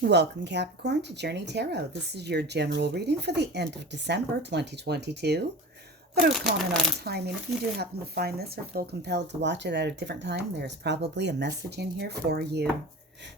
Welcome, Capricorn, to Journey Tarot. This is your general reading for the end of December 2022. But I would comment on timing. If you do happen to find this or feel compelled to watch it at a different time, there's probably a message in here for you.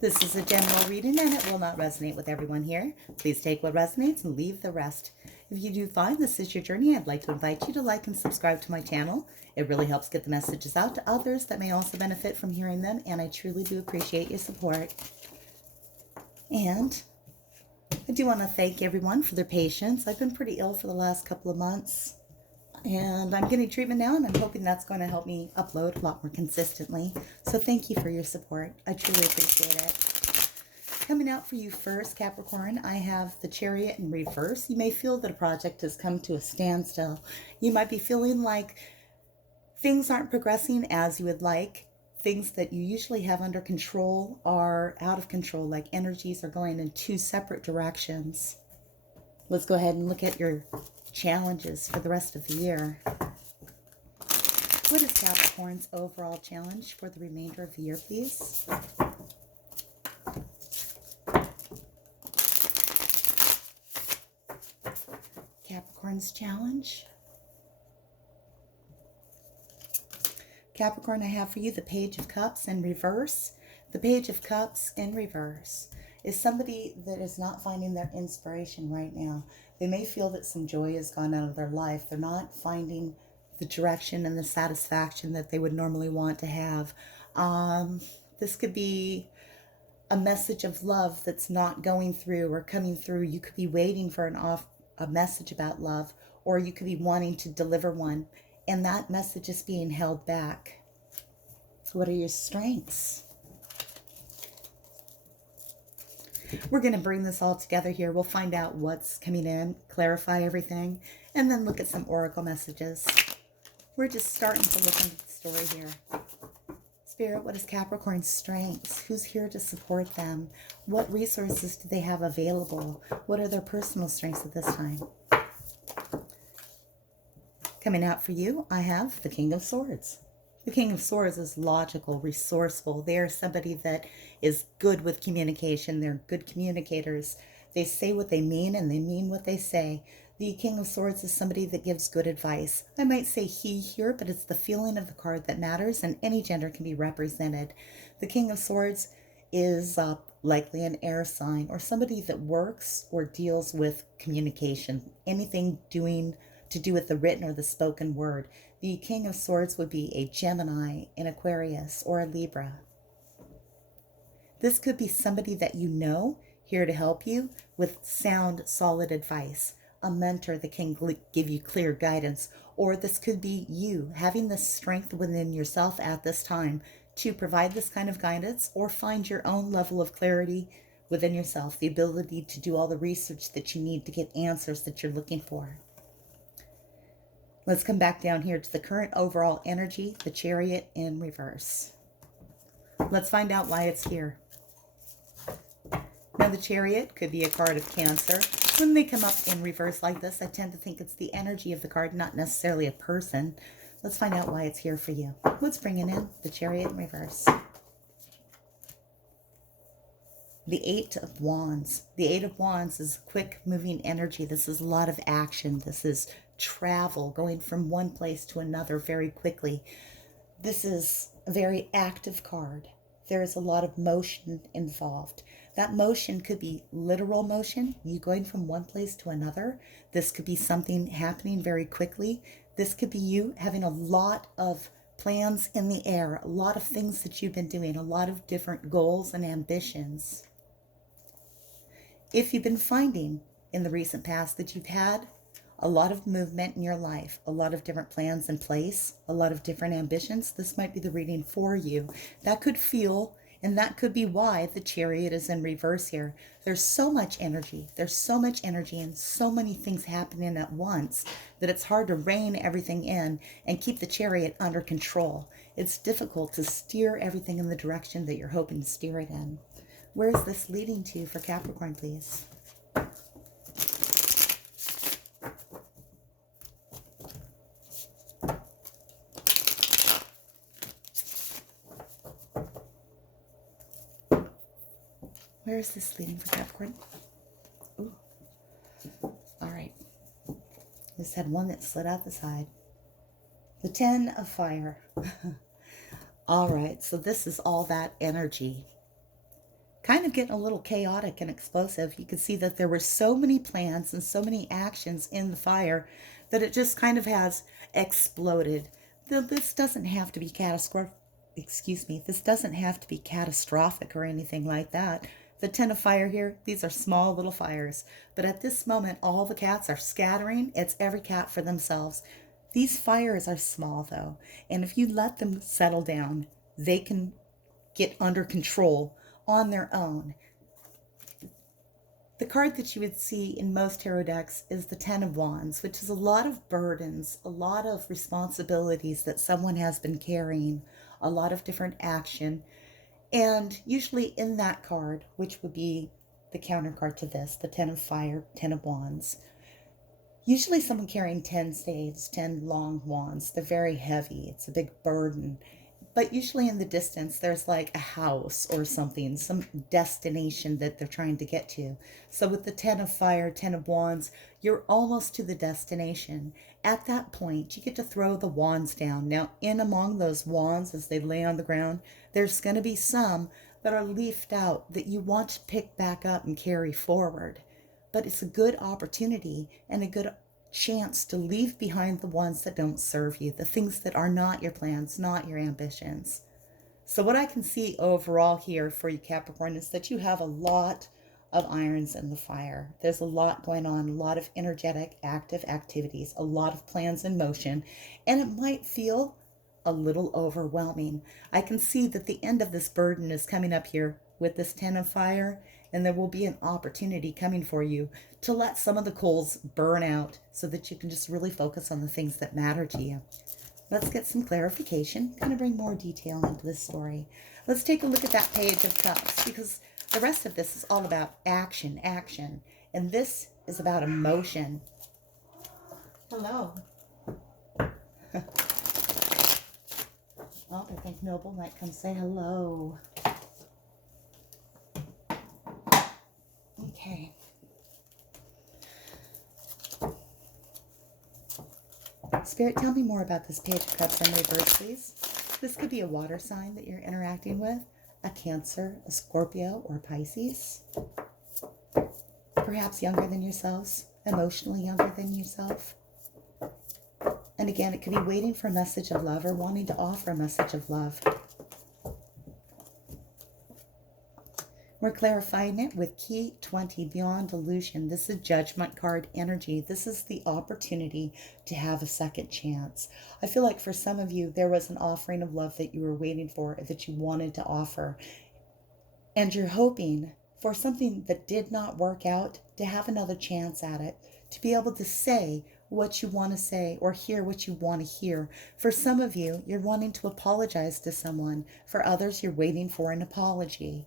This is a general reading and it will not resonate with everyone here. Please take what resonates and leave the rest. If you do find this is your journey, I'd like to invite you to like and subscribe to my channel. It really helps get the messages out to others that may also benefit from hearing them, and I truly do appreciate your support. And I do want to thank everyone for their patience. I've been pretty ill for the last couple of months, and I'm getting treatment now, and I'm hoping that's going to help me upload a lot more consistently. So thank you for your support. I truly appreciate it. Coming out for you first, Capricorn, I have the Chariot in reverse. You may feel that a project has come to a standstill. You might be feeling like things aren't progressing as you would like. Things that you usually have under control are out of control, like energies are going in two separate directions. Let's go ahead and look at your challenges for the rest of the year. What is Capricorn's overall challenge for the remainder of the year, please? Capricorn's challenge. Capricorn, I have for you the Page of Cups in reverse. The Page of Cups in reverse is somebody that is not finding their inspiration right now. They may feel that some joy has gone out of their life. They're not finding the direction and the satisfaction that they would normally want to have. This could be a message of love that's not going through or coming through. You could be waiting for a message about love, or you could be wanting to deliver one, and that message is being held back. So what are your strengths? We're going to bring this all together here. We'll find out what's coming in, clarify everything, and then look at some oracle messages. We're just starting to look into the story here. Spirit, what is Capricorn's strengths? Who's here to support them? What resources do they have available? What are their personal strengths at this time? Coming out for you, I have the King of Swords. The King of Swords is logical, resourceful. They are somebody that is good with communication. They're good communicators. They say what they mean and they mean what they say. The King of Swords is somebody that gives good advice. I might say he here, but it's the feeling of the card that matters, and any gender can be represented. The King of Swords is likely an air sign or somebody that works or deals with communication, anything to do with the written or the spoken word. The King of Swords would be a Gemini, an Aquarius, or a Libra. This could be somebody that you know here to help you with sound, solid advice. A mentor that can give you clear guidance. Or this could be you having the strength within yourself at this time to provide this kind of guidance or find your own level of clarity within yourself, the ability to do all the research that you need to get answers that you're looking for. Let's come back down here to the current overall energy, the Chariot in reverse. Let's find out why it's here. Now, the Chariot could be a card of Cancer. When they come up in reverse like this, I tend to think it's the energy of the card, not necessarily a person. Let's find out why it's here for you. What's bringing in the Chariot in reverse? The Eight of Wands. The Eight of Wands is quick moving energy. This is a lot of action. This is travel, going from one place to another very quickly. This is a very active card. There is a lot of motion involved. That motion could be literal motion, you going from one place to another. This could be something happening very quickly. This could be you having a lot of plans in the air, a lot of things that you've been doing, a lot of different goals and ambitions. If you've been finding in the recent past that you've had a lot of movement in your life, a lot of different plans in place, a lot of different ambitions, this might be the reading for you. That could feel, and that could be why the Chariot is in reverse here. There's so much energy. There's so much energy and so many things happening at once that it's hard to rein everything in and keep the Chariot under control. It's difficult to steer everything in the direction that you're hoping to steer it in. Where is this leading to for Capricorn, please? Where is this leading for Capricorn? Ooh. All right. Just had one that slid out the side. The 10 of Fire. All right, so this is all that energy. Kind of getting a little chaotic and explosive. You can see that there were so many plans and so many actions in the fire that it just kind of has exploded. This doesn't have to be catastrophic. Excuse me. This doesn't have to be catastrophic or anything like that. The 10 of Fire here, these are small little fires. But at this moment, all the cats are scattering. It's every cat for themselves. These fires are small, though. And if you let them settle down, they can get under control on their own. The card that you would see in most tarot decks is the 10 of Wands, which is a lot of burdens, a lot of responsibilities that someone has been carrying, a lot of different action. And usually in that card, which would be the counter card to this, the 10 of Fire, 10 of Wands, usually someone carrying 10 spades, 10 long wands. They're very heavy. It's a big burden. But usually in the distance, there's like a house or something, some destination that they're trying to get to. So with the 10 of Fire, 10 of Wands, you're almost to the destination. At that point, you get to throw the wands down. Now, in among those wands, as they lay on the ground, there's going to be some that are leafed out that you want to pick back up and carry forward. But it's a good opportunity and a good chance to leave behind the ones that don't serve you, the things that are not your plans, not your ambitions. So what I can see overall here for you, Capricorn, is that you have a lot of irons in the fire. There's a lot going on, a lot of energetic, active activities, a lot of plans in motion, and it might feel a little overwhelming. I can see that the end of this burden is coming up here with this 10 of Fire, and there will be an opportunity coming for you to let some of the coals burn out so that you can just really focus on the things that matter to you. Let's get some clarification, kind of bring more detail into this story. Let's take a look at that Page of Cups, because the rest of this is all about action, action. And this is about emotion. Hello. Oh, I think Noble might come say hello. Okay. Spirit, tell me more about this Page of Cups in reverse, please. This could be a water sign that you're interacting with, a Cancer, a Scorpio, or Pisces. Perhaps younger than yourselves, emotionally younger than yourself. And again, it could be waiting for a message of love or wanting to offer a message of love. We're clarifying it with Key 20, Beyond Illusion. This is Judgment card energy. This is the opportunity to have a second chance. I feel like for some of you, there was an offering of love that you were waiting for, that you wanted to offer. And you're hoping for something that did not work out to have another chance at it, to be able to say what you want to say or hear what you want to hear. For some of you, you're wanting to apologize to someone. For others, you're waiting for an apology.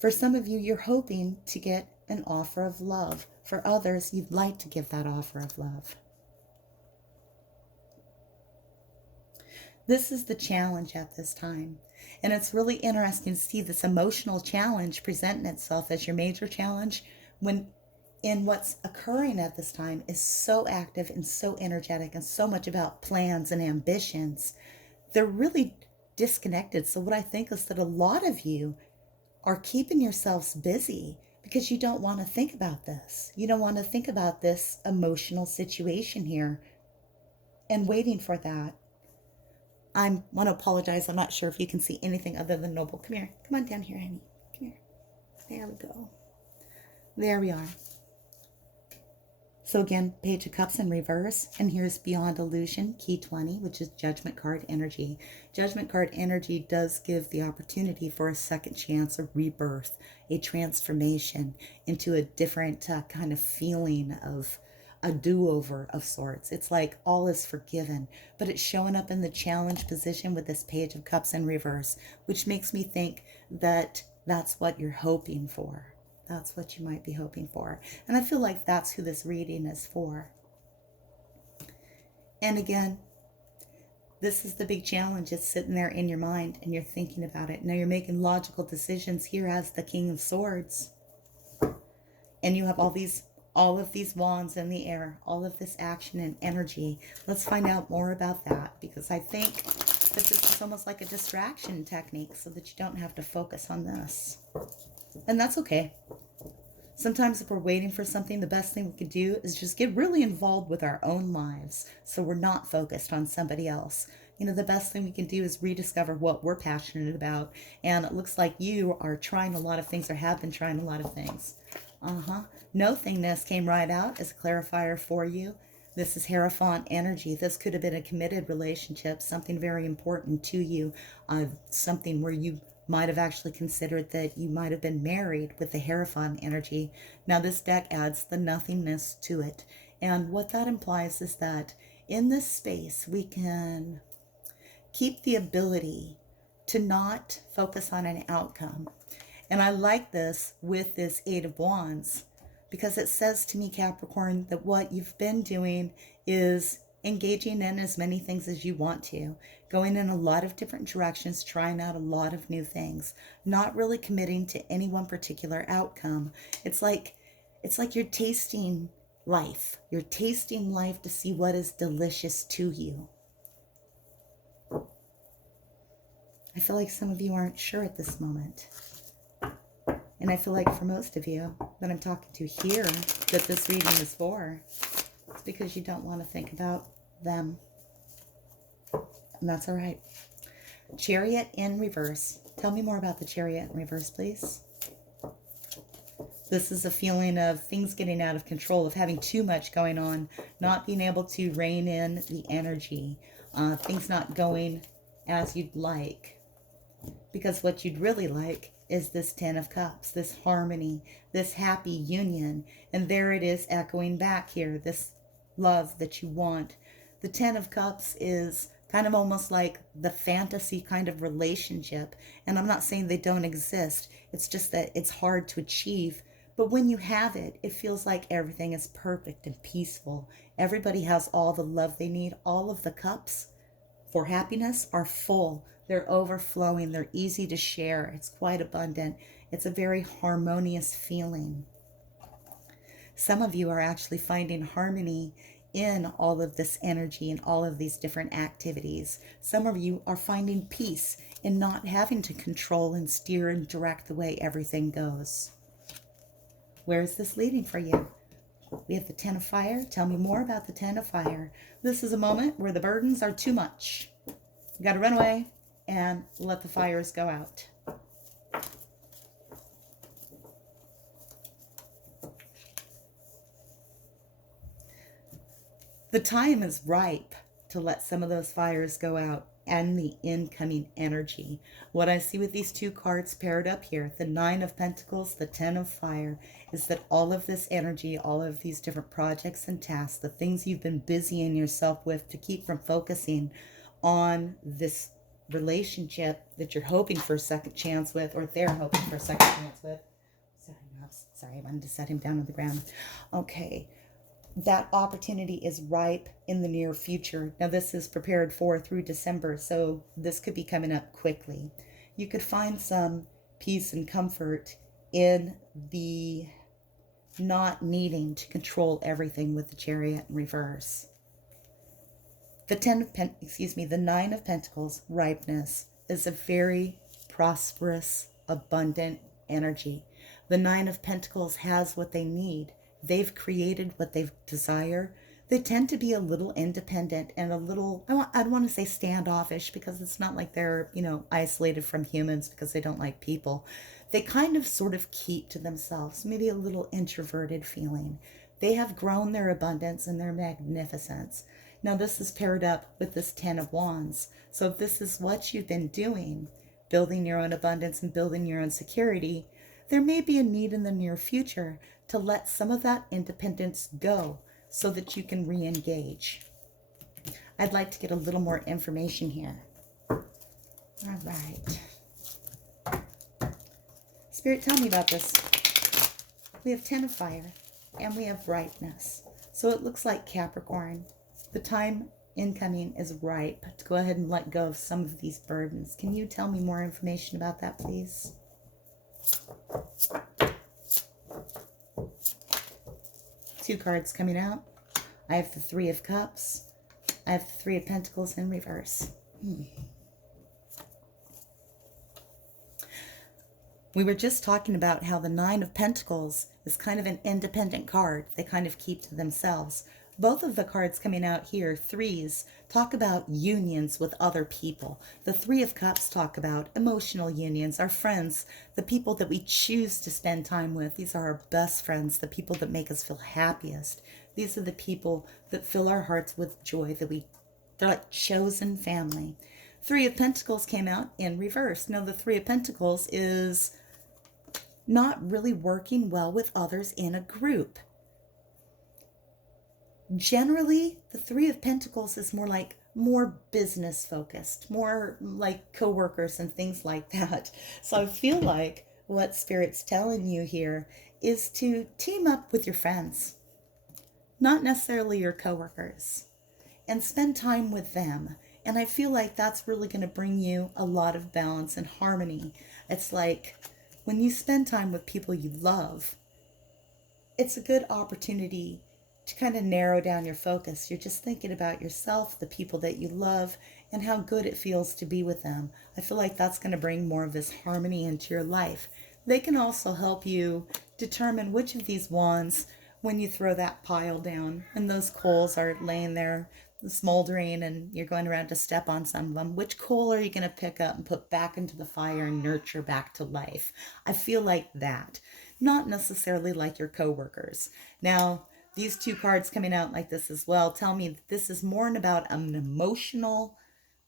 For some of you, you're hoping to get an offer of love. For others, you'd like to give that offer of love. This is the challenge at this time. And it's really interesting to see this emotional challenge presenting itself as your major challenge when in what's occurring at this time is so active and so energetic and so much about plans and ambitions. They're really disconnected. So what I think is that a lot of you are keeping yourselves busy because you don't want to think about this. You don't want to think about this emotional situation here and waiting for that. I want to apologize. I'm not sure if you can see anything other than Noble. Come here. Come on down here, honey. Come here. There we go. There we are. So again, Page of Cups in reverse, and here's Beyond Illusion, Key 20, which is Judgment card energy. Judgment card energy does give the opportunity for a second chance, a rebirth, a transformation into a different kind of feeling of a do-over of sorts. It's like all is forgiven, but it's showing up in the challenge position with this Page of Cups in reverse, which makes me think that that's what you're hoping for. That's what you might be hoping for. And I feel like that's who this reading is for. And again, This is the big challenge. It's sitting there in your mind and you're thinking about it. Now you're making logical decisions here as the King of Swords. And you have all of these wands in the air, all of this action and energy. Let's find out more about that, because I think that this is almost like a distraction technique so that you don't have to focus on this. And that's okay. Sometimes if we're waiting for something, the best thing we can do is just get really involved with our own lives so we're not focused on somebody else. You know, the best thing we can do is rediscover what we're passionate about. And it looks like you are trying a lot of things, or have been trying a lot of things. Nothingness came right out as a clarifier for you. This is Hierophant energy. This could have been a committed relationship, something very important to you, something where you might have actually considered that you might have been married with the Hierophant energy. Now this deck adds the nothingness to it. And what that implies is that in this space, we can keep the ability to not focus on an outcome. And I like this with this Eight of Wands, because it says to me, Capricorn, that what you've been doing is engaging in as many things as you want to, going in a lot of different directions, trying out a lot of new things, not really committing to any one particular outcome. It's like you're tasting life. You're tasting life to see what is delicious to you. I feel like some of you aren't sure at this moment. And I feel like for most of you that I'm talking to here, that this reading is for, it's because you don't want to think about them. And that's all right. Chariot in reverse. Tell me more about the Chariot in reverse, please. This is a feeling of things getting out of control, of having too much going on, not being able to rein in the energy, things not going as you'd like. Because what you'd really like is this Ten of Cups, this harmony, this happy union. And there it is echoing back here, this love that you want. The Ten of Cups is kind of almost like the fantasy kind of relationship. And I'm not saying they don't exist. It's just that it's hard to achieve. But when you have it, it feels like everything is perfect and peaceful. Everybody has all the love they need. All of the cups for happiness are full. They're overflowing. They're easy to share. It's quite abundant. It's a very harmonious feeling. Some of you are actually finding harmony in all of this energy and all of these different activities. Some of you are finding peace in not having to control and steer and direct the way everything goes. Where is this leading for you? We have the Ten of Fire. Tell me more about the Ten of Fire. This is a moment where the burdens are too much. You got to run away and let the fires go out. The time is ripe to let some of those fires go out and the incoming energy. What I see with these two cards paired up here, the Nine of Pentacles, the Ten of Fire, is that all of this energy, all of these different projects and tasks, the things you've been busying yourself with to keep from focusing on this relationship that you're hoping for a second chance with, or they're hoping for a second chance with. Sorry, I wanted to set him down on the ground. Okay. That opportunity is ripe in the near future. Now this is prepared for through December, so this could be coming up quickly. You could find some peace and comfort in the not needing to control everything with the Chariot in reverse. The Nine of Pentacles, ripeness, is a very prosperous, abundant energy. The Nine of Pentacles has what they need. They've created what they desire. They tend to be a little independent and a little, I don't want to say standoffish, because it's not like they're, isolated from humans because they don't like people. They kind of sort of keep to themselves, maybe a little introverted feeling. They have grown their abundance and their magnificence. Now this is paired up with this Ten of Wands. So if this is what you've been doing, building your own abundance and building your own security, there may be a need in the near future to let some of that independence go so that you can re-engage. I'd like to get a little more information here. All right. Spirit, tell me about this. We have Ten of Fire and we have brightness. So it looks like Capricorn, the time incoming is ripe to go ahead and let go of some of these burdens. Can you tell me more information about that, please? Two cards coming out. I have the Three of Cups. I have the Three of Pentacles in reverse. We were just talking about how the Nine of Pentacles is kind of an independent card. They kind of keep to themselves. Both of the cards coming out here, threes, talk about unions with other people. The Three of Cups talk about emotional unions, our friends, the people that we choose to spend time with. These are our best friends, the people that make us feel happiest. These are the people that fill our hearts with joy, they're like chosen family. Three of Pentacles came out in reverse. Now, the Three of Pentacles is not really working well with others in a group. Generally, the Three of Pentacles is more business focused, more like coworkers and things like that. So I feel like what Spirit's telling you here is to team up with your friends, not necessarily your coworkers, and spend time with them. And I feel like that's really going to bring you a lot of balance and harmony. It's like when you spend time with people you love, it's a good opportunity to kind of narrow down your focus. You're just thinking about yourself, the people that you love, and how good it feels to be with them. I feel like that's going to bring more of this harmony into your life. They can also help you determine which of these wands, when you throw that pile down and those coals are laying there smoldering and you're going around to step on some of them, which coal are you going to pick up and put back into the fire and nurture back to life? I feel like that. Not necessarily like your coworkers. Now, these two cards coming out like this as well tell me that this is more about an emotional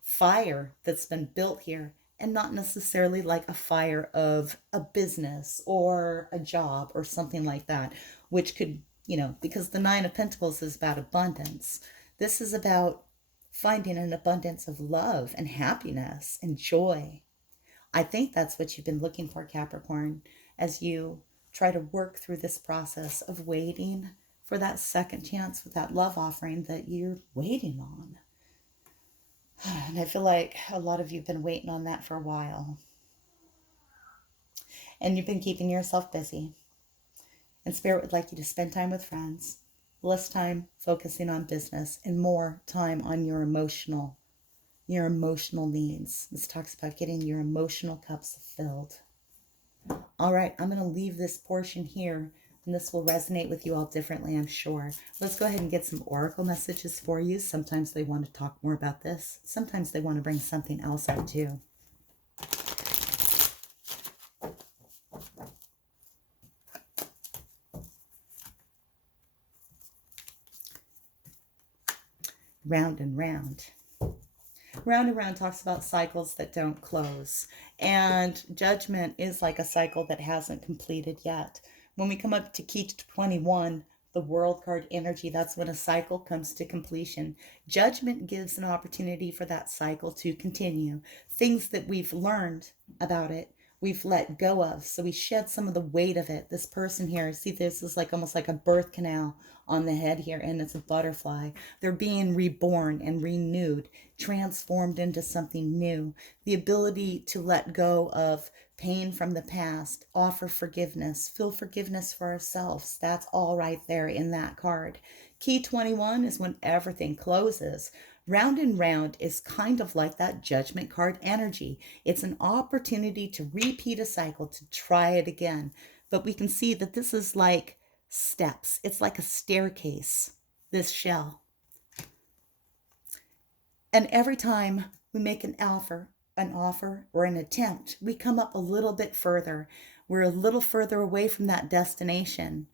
fire that's been built here, and not necessarily like a fire of a business or a job or something like that, which could, because the Nine of Pentacles is about abundance. This is about finding an abundance of love and happiness and joy. I think that's what you've been looking for, Capricorn, as you try to work through this process of waiting for that second chance with that love offering that you're waiting on. And I feel like a lot of you have been waiting on that for a while. And you've been keeping yourself busy. And Spirit would like you to spend time with friends, less time focusing on business, and more time on your emotional needs. This talks about getting your emotional cups filled. All right, I'm going to leave this portion here, and this will resonate with you all differently, I'm sure. Let's go ahead and get some oracle messages for you. Sometimes they want to talk more about this. Sometimes they want to bring something else up too. Round and round. Round and round talks about cycles that don't close. And judgment is like a cycle that hasn't completed yet. When we come up to key 21, the world card energy, that's when a cycle comes to completion. Judgment gives an opportunity for that cycle to continue. Things that we've learned about it, we've let go of. So we shed some of the weight of it. This person here, see, this is like almost like a birth canal on the head here, and it's a butterfly. They're being reborn and renewed, transformed into something new. The ability to let go of pain from the past, offer forgiveness, feel forgiveness for ourselves. That's all right there in that card. Key 21 is when everything closes. Round and round is kind of like that judgment card energy. It's an opportunity to repeat a cycle, to try it again. But we can see that this is like steps. It's like a staircase, this shell. And every time we make an offer or an attempt, we come up a little bit further. We're a little further away from that destination.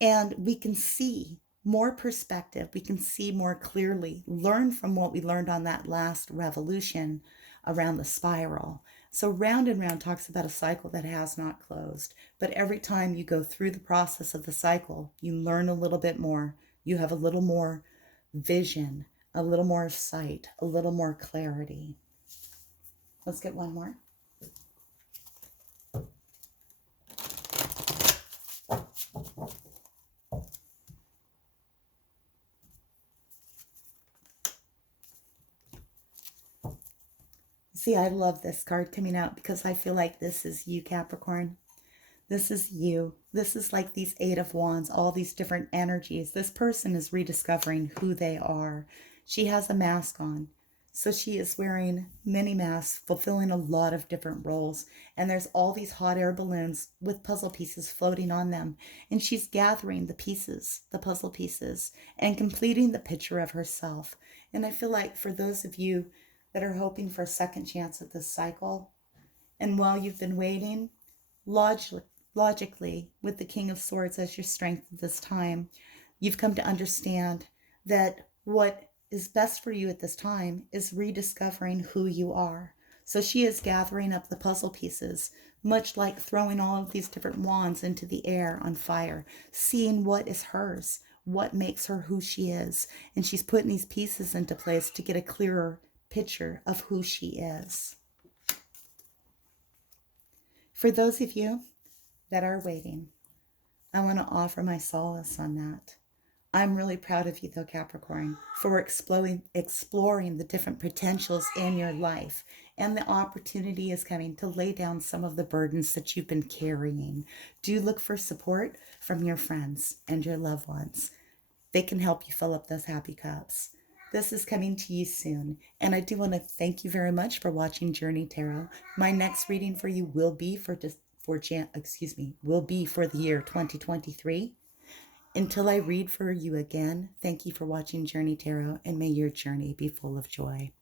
And we can see more perspective. We can see more clearly, learn from what we learned on that last revolution around the spiral. So round and round talks about a cycle that has not closed. But every time you go through the process of the cycle, you learn a little bit more. You have a little more vision, a little more sight, a little more clarity. Let's get one more. See, I love this card coming out because I feel like this is you, Capricorn. This is you. This is like these Eight of Wands, all these different energies. This person is rediscovering who they are. She has a mask on. So she is wearing many masks, fulfilling a lot of different roles. And there's all these hot air balloons with puzzle pieces floating on them. And she's gathering the pieces, the puzzle pieces, and completing the picture of herself. And I feel like for those of you that are hoping for a second chance at this cycle, and while you've been waiting, logically, with the King of Swords as your strength at this time, you've come to understand that what is best for you at this time is rediscovering who you are. So she is gathering up the puzzle pieces, much like throwing all of these different wands into the air on fire, seeing what is hers, what makes her who she is. And she's putting these pieces into place to get a clearer picture of who she is. For those of you that are waiting, I want to offer my solace on that. I'm really proud of you, though, Capricorn, for exploring the different potentials in your life. And the opportunity is coming to lay down some of the burdens that you've been carrying. Do look for support from your friends and your loved ones. They can help you fill up those happy cups. This is coming to you soon. And I do want to thank you very much for watching Journey Tarot. My next reading for you will be for the year 2023. Until I read for you again, thank you for watching Journey Tarot, and may your journey be full of joy.